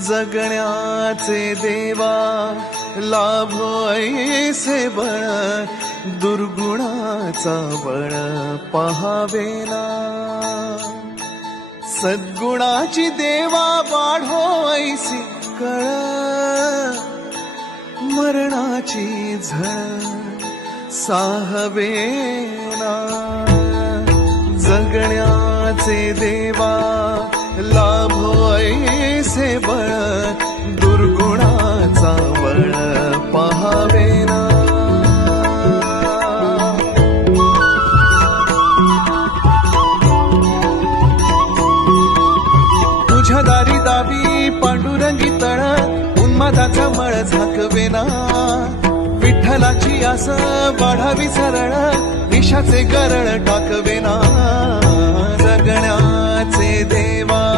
जगण्याचे देवा लाभो ऐसे बळ, दुर्गुणाचा बळ पहावेना. सद्गुणाची देवा वाढो ऐसी कळ, मरणाची झळ साहवेना. जगण्याचे देवा लाभो ऐसे बळ, दुर्गुणाचा बळ पहावेना. तुझ्या दारी दावी पांडुरंगी तळ, उन्मादाचा मळ झाकवेना. विठ्ठलाची आस वाढावी सरळ, विषाचे गरळ टाकवेना. जगण्याचे देवा